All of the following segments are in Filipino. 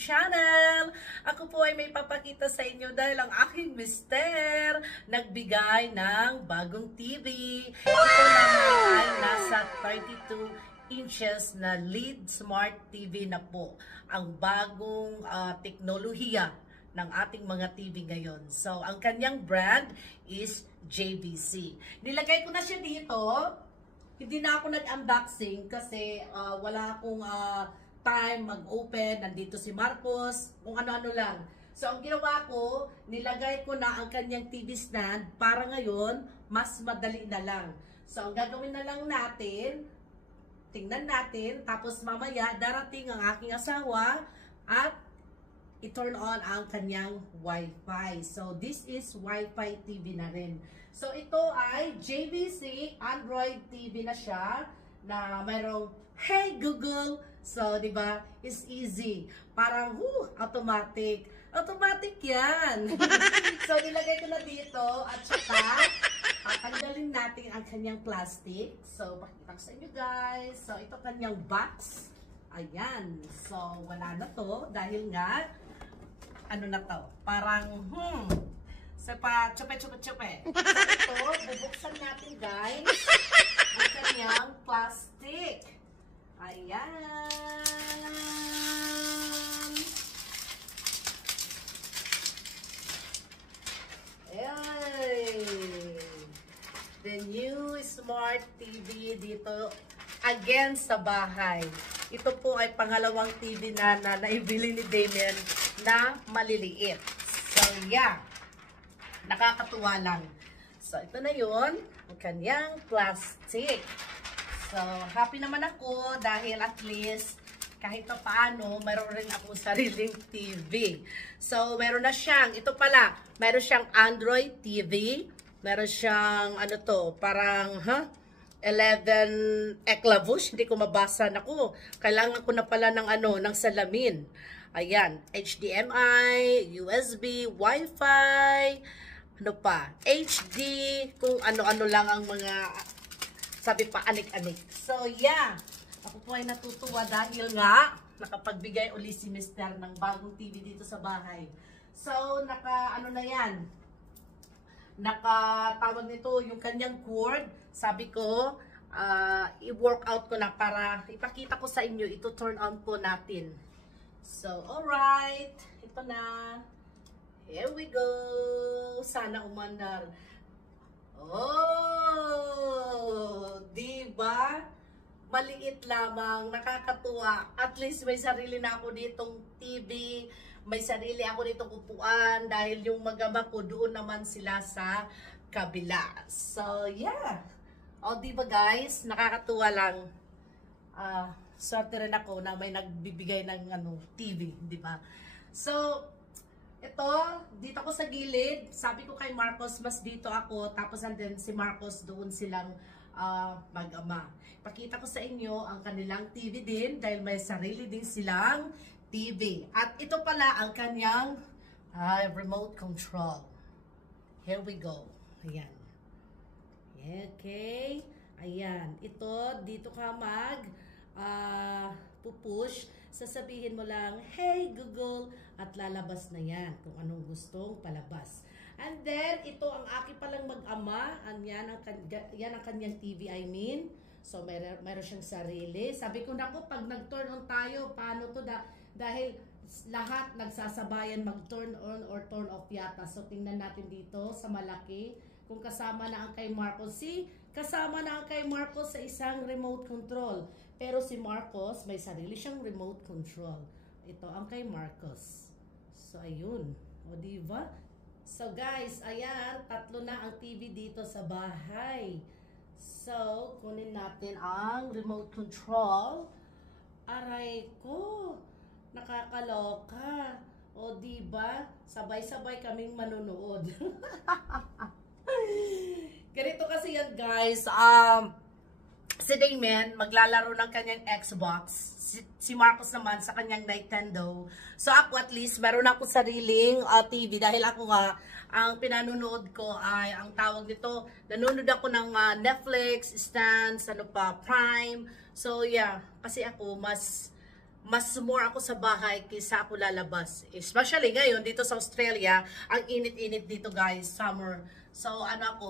channel. Ako po ay may papakita sa inyo dahil ang aking mister nagbigay ng bagong TV. Ito naman ay nasa 32 inches na LED Smart TV na po. Ang bagong teknolohiya ng ating mga TV ngayon. So, ang kanyang brand is JVC. Nilagay ko na siya dito. Hindi na ako nag-unboxing kasi wala akong time mag-open. Nandito si Marcos, kung ano-ano lang. So, ang ginawa ko, nilagay ko na ang kanyang TV stand para ngayon, mas madali na lang. So, ang gagawin na lang natin, tingnan natin, tapos mamaya darating ang aking asawa at i-turn on ang kanyang Wi-Fi. So, this is Wi-Fi TV na rin. So, ito ay JVC Android TV na siya na mayroong Hey Google. So, di ba? It's easy. Parang, automatic. Automatic yan. So, nilagay ko na dito at saka tanggalin natin ang kanyang plastic. So, pakita ko sa inyo guys. So, ito kanyang box. Ayan. So, wala na to dahil nga ano na to? Parang, sa pa, chupe. So, ito, bubuksan natin guys ang kanyang plastic. Ayan. Ay. The new Smart TV dito again sa bahay. Ito po ay pangalawang TV na naibili ni Damien na maliliit. So, yeah. Nakakatuwa lang. So, ito na yun. Ang kanyang plastic. So, happy naman ako dahil at least kahit pa paano, mayroon rin akong sariling TV. So, meron na siyang, ito pala, meron siyang Android TV. Meron siyang, ano to, parang, 11 eklavus, hindi ko mabasa. Naku, kailangan ko na pala ng ng salamin. Ayan, HDMI, USB, Wi-Fi, ano pa, HD, kung ano-ano lang ang mga, sabi pa, anik-anik. So, yeah, ako po ay natutuwa dahil nga, nakapagbigay uli si Mr. ng bagong TV dito sa bahay. So, na yan, nakatawag nito yung kanyang cord. Sabi ko, i-workout ko na para ipakita ko sa inyo, ito turn on po natin. So, alright, ito na. Here we go. Sana umandar. Oh, diba? Maliit lamang, nakakatuwa. At least may sarili na ako ditong TV. May sarili ako ditong upuan dahil yung mag-ama ko doon naman sila sa kabila. So, yeah. O, diba guys? Nakakatuwa lang. Swerte rin ako na may nagbibigay ng TV, diba? So, ito, dito ako sa gilid. Sabi ko kay Marcos, mas dito ako. Tapos andun si Marcos, doon silang mag-ama. Pakita ko sa inyo ang kanilang TV din dahil may sarili din silang TV. At ito pala ang kanyang remote control. Here we go. Ayan. Okay. Ayan. Ito, dito ka pupush. Sasabihin mo lang, Hey Google, at lalabas na yan kung anong gustong palabas. And then, ito ang aking palang mag-ama. Yan ang kanyang TV, I mean. So, meron siyang sarili. Sabi ko, naku, pag nag-turn on tayo, paano to? Dahil lahat nagsasabayan mag-turn on or turn off yata. So, tingnan natin dito sa malaki. Kung kasama na ang kay Marcos. Kasama na ang kay Marcos sa isang remote control. Pero si Marcos, may sarili siyang remote control. Ito ang kay Marcos. So, ayun. O, diba? So, guys, ayan. 3 na ang TV dito sa bahay. So, kunin natin ang remote control. Aray ko. Nakakaloka. O, diba? Sabay-sabay kaming manunood. Ganito kasi yan, guys. Si Damien maglalaro ng kanyang Xbox. Si Marcos naman sa kanyang Nintendo. So ako at least meron ako sariling TV dahil ako nga ang pinanunood ko ay ang tawag nito, nanonood ako ng Netflix, Stans, Prime. So yeah, kasi ako mas mas more ako sa bahay kaysa ako lalabas. Especially ngayon dito sa Australia, ang init-init dito guys, summer. So ano ako,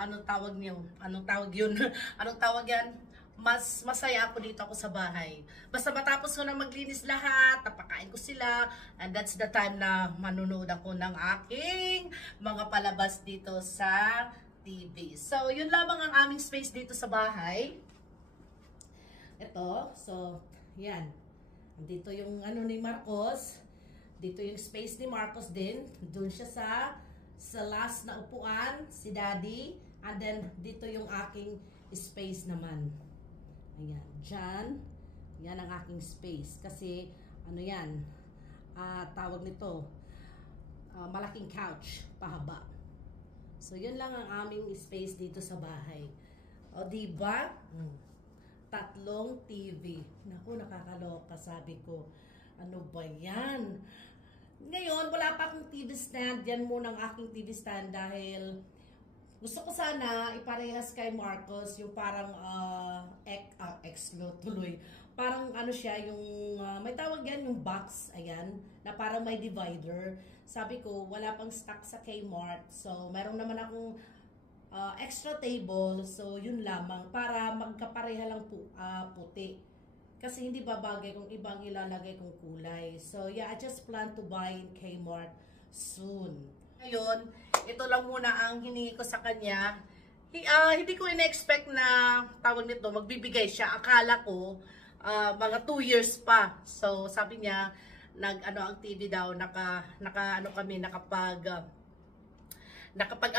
anong tawag niyo? Anong tawag yun? Anong tawag yan? Mas masaya ako dito ako sa bahay. Basta matapos ko na maglinis lahat, napakain ko sila, and that's the time na manunood ako ng aking mga palabas dito sa TV. So yun lamang ang aming space dito sa bahay. Ito, so yan. Dito yung ano ni Marcos. Dito yung space ni Marcos din. Doon siya sa last na upuan, si Daddy. And then, dito yung aking space naman. Ayan, dyan. Yan ang aking space. Kasi, ano yan, tawag nito, malaking couch, pahaba. So, yun lang ang aming space dito sa bahay. O, diba? Tatlong TV. Naku, nakakaloka, sabi ko. Ano ba yan? Ngayon, wala pa akong TV stand. Yan muna ang aking TV stand dahil gusto ko sana iparehas kay Marcos yung parang tuloy. Parang ano siya, yung may tawag yan, yung box, ayan, na parang may divider. Sabi ko, wala pang stock sa Kmart. So, meron naman akong extra table, so yun lamang para magkapareha lang puti kasi hindi babagay kung ibang ilalagay kong kulay. So yeah, I just plan to buy in Kmart soon. Ngayon, ito lang muna ang hiningi ko sa kanya. Hindi ko in-expect na tawag nito magbibigay siya. Akala ko mga 2 years pa. So sabi niya ang TV daw nakapag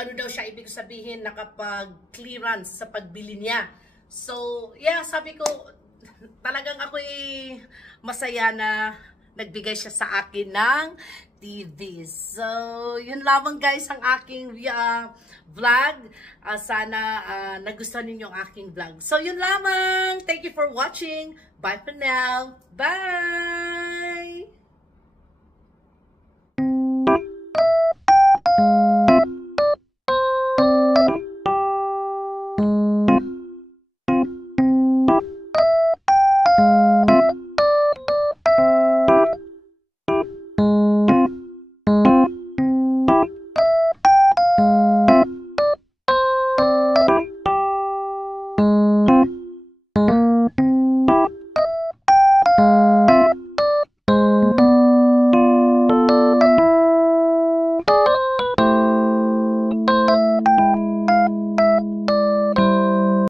ano daw siya, ibig sabihin nakapag clearance sa pagbili niya. So, yeah, sabi ko, talagang ako'y masaya na nagbigay siya sa akin ng TV. So, yun lamang guys ang aking vlog. Sana nagustuhan ninyo ang aking vlog. So, yun lamang. Thank you for watching. Bye for now. Bye!